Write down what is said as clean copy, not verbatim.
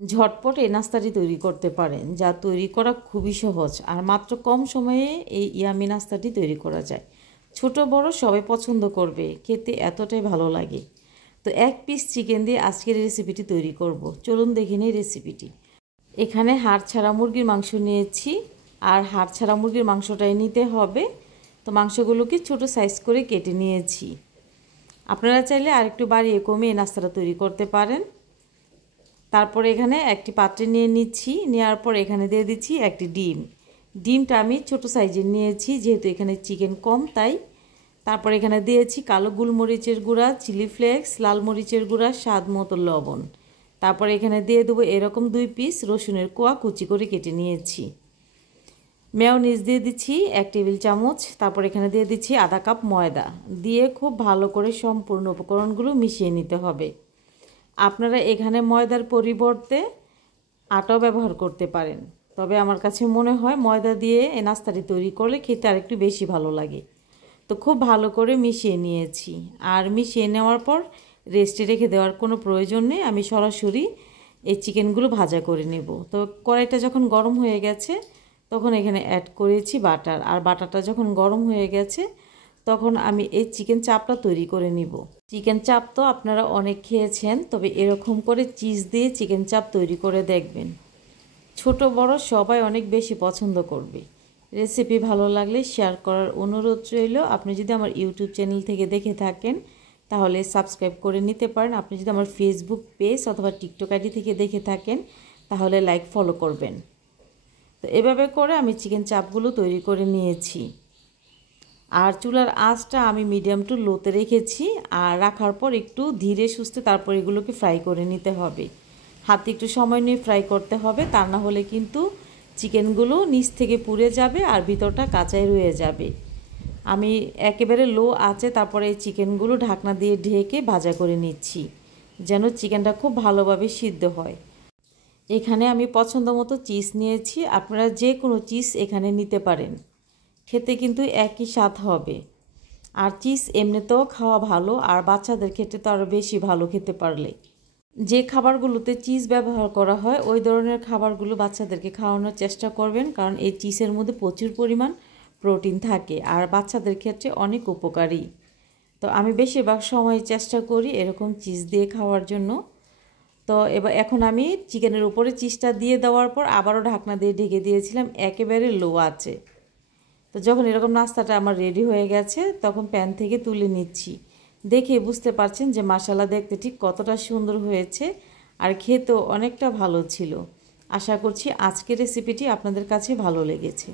ঝটপট এই নাস্তাটি তৈরি করতে পারেন, যা তৈরি করা খুবই সহজ আর মাত্র কম সময়ে এই ইয়ামি নাস্তাটি তৈরি করা যায়। ছোট বড় সবাই পছন্দ করবে, খেতে এতটাই ভালো লাগে। তো 1 পিস চিকেন দিয়ে আজকের রেসিপিটি তৈরি করব। চলুন দেখে নিই রেসিপিটি। এখানে হাড় ছাড়া মুরগির মাংস নিয়েছি, আর হাড় ছাড়া মুরগির মাংসটাই নিতে হবে। তো মাংসগুলোকে ছোট সাইজ করে কেটে নিয়েছি। আপনারা চাইলে আরেকটু বাড়িয়ে কমিয়ে নাস্তাটা তৈরি করতে পারেন। তারপর এখানে একটি পাত্রে নিয়ে নিচ্ছি, নেওয়ার পর এখানে দিয়ে দিচ্ছি একটি ডিম। ডিমটা আমি ছোট সাইজের নিয়েছি, যেহেতু এখানে চিকেন কম তাই। তারপর এখানে দিয়েছি কালো গোলমরিচের গুঁড়া, চিলি ফ্লেক্স, লাল মরিচের গুঁড়া, স্বাদ মতো লবণ। তারপর এখানে দিয়ে দেবো এরকম 2 পিস রসুনের কোয়া কুচি করে কেটে নিয়েছি। মেয়োনিজ দিয়ে দিচ্ছি 1 টেবিল চামচ। তারপর এখানে দিয়ে দিচ্ছি আধা কাপ ময়দা। দিয়ে খুব ভালো করে সম্পূর্ণ উপকরণগুলো মিশিয়ে নিতে হবে। আপনারা এখানে ময়দার পরিবর্তে আটাও ব্যবহার করতে পারেন, তবে আমার কাছে মনে হয় ময়দা দিয়ে এই নাস্তাটি তৈরি করলে খেতে আরেকটু বেশি ভালো লাগে। তো খুব ভালো করে মিশিয়ে নিয়েছি, আর মিশিয়ে নেওয়ার পর রেস্টে রেখে দেওয়ার কোনো প্রয়োজন নেই। আমি সরাসরি এই চিকেনগুলো ভাজা করে নেব। তো কড়াইটা যখন গরম হয়ে গেছে তখন এখানে অ্যাড করেছি বাটার, আর বাটারটা যখন গরম হয়ে গেছে তখন আমি এই চিকেন চাপটা তৈরি করে নিব। চিকেন চাপ তো আপনারা অনেক খেয়েছেন, তবে এরকম করে চিজ দিয়ে চিকেন চাপ তৈরি করে দেখবেন। ছোট বড় সবাই অনেক বেশি পছন্দ করবে। রেসিপি ভালো লাগলে শেয়ার করার অনুরোধ রইল। আপনি যদি আমার ইউটিউব চ্যানেল থেকে দেখে থাকেন তাহলে সাবস্ক্রাইব করে নিতে পারেন। আপনি যদি আমার ফেসবুক পেজ অথবা টিকটক আইডি থেকে দেখে থাকেন তাহলে লাইক ফলো করবেন। তো এভাবে করে আমি চিকেন চাপগুলো তৈরি করে নিয়েছি, আর চুলার আঁচটা আমি মিডিয়াম টু লোতে রেখেছি। আর রাখার পর একটু ধীরে সুস্থে তারপর এগুলোকে ফ্রাই করে নিতে হবে। হাতে একটু সময় নিয়ে ফ্রাই করতে হবে, তা না হলে কিন্তু চিকেনগুলো নিচ থেকে পুড়ে যাবে আর ভিতরটা কাঁচাই রয়ে যাবে। আমি একেবারে লো আঁচে তারপরে এই চিকেনগুলো ঢাকনা দিয়ে ঢেকে ভাজা করে নিচ্ছি, যেন চিকেনটা খুব ভালোভাবে সিদ্ধ হয়। এখানে আমি পছন্দ মতো চিজ নিয়েছি, আপনারা যে কোনো চিজ এখানে নিতে পারেন। খেতে কিন্তু একই স্বাদ হবে। আর চিজ এমনিতেও খাওয়া ভালো, আর বাচ্চাদের ক্ষেত্রে তো আরও বেশি ভালো খেতে পারলে। যে খাবারগুলোতে চিজ ব্যবহার করা হয় ওই ধরনের খাবারগুলো বাচ্চাদেরকে খাওয়ানোর চেষ্টা করবেন, কারণ এই চিজের মধ্যে প্রচুর পরিমাণ প্রোটিন থাকে আর বাচ্চাদের ক্ষেত্রে অনেক উপকারী। তো আমি বেশিরভাগ সময় চেষ্টা করি এরকম চিজ দিয়ে খাওয়ার জন্য। তো এখন আমি চিকেনের উপরে চিজটা দিয়ে দেওয়ার পর আবারও ঢাকনা দিয়ে ঢেকে দিয়েছিলাম একেবারে লো আছে। তো যখন এরকম নাস্তাটা আমার রেডি হয়ে গেছে তখন প্যান থেকে তুলে নিচ্ছি। দেখে বুঝতে পারছেন যে মাশাআল্লাহ দেখতে ঠিক কতটা সুন্দর হয়েছে, আর খেতেও অনেকটা ভালো ছিল। আশা করছি আজকের রেসিপিটি আপনাদের কাছে ভালো লেগেছে।